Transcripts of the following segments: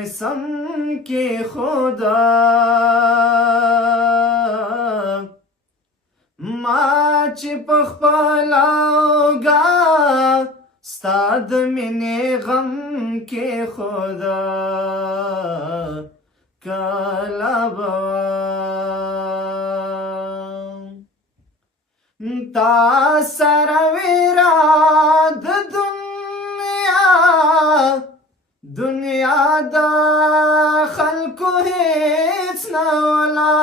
مې سم کې خدا ما چې په خپله اوږه ستا د مینې غم کې خدا کله به تا سره ویرا د دنیا د خلکو هیڅ نه ولا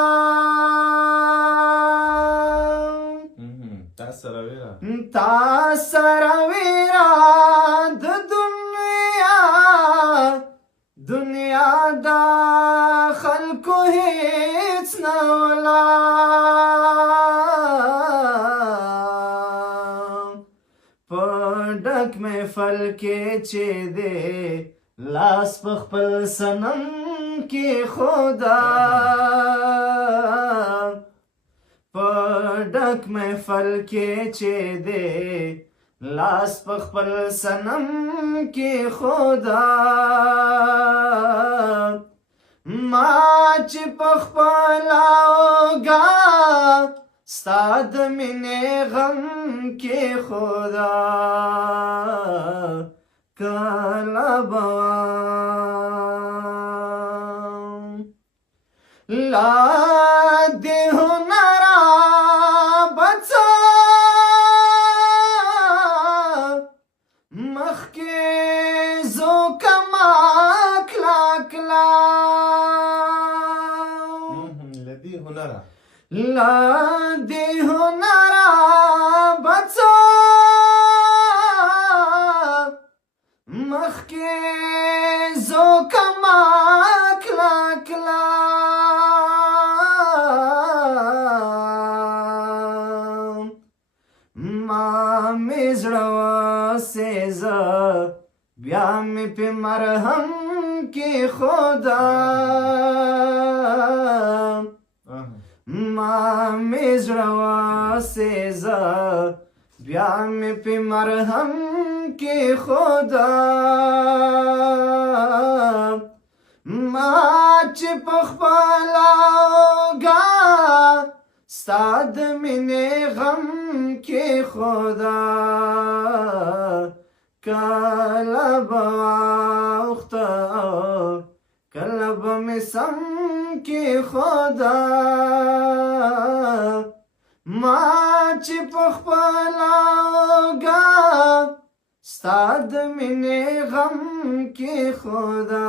تا سره ویرا د دنیا د خلکو هیڅ نه ولا په ډک محفل کې چې دی لاس په خپل صنم کې خدا په ډک محفل کې چې دی لاس په خپل صنم کې خدا ما چې په خپله اوږه ستا د مینې غم کې خدا کله به لا دې هنره به څه مخکې ځو کما کلا کلا لا دې هنره به څه مخکې ځو کما کلا کلا ما مې زړه وسېزه بیا مې په مرهم کې خدا ما مې زړه وسېزه بیا مې په مرهم کې خدا ما چې په خپله اوږه ستا د مینې غم کې خدا کله به واوښته کله به مې سم کې خدا ما چې په خپله اوږه ستا د مینې غم کې خدا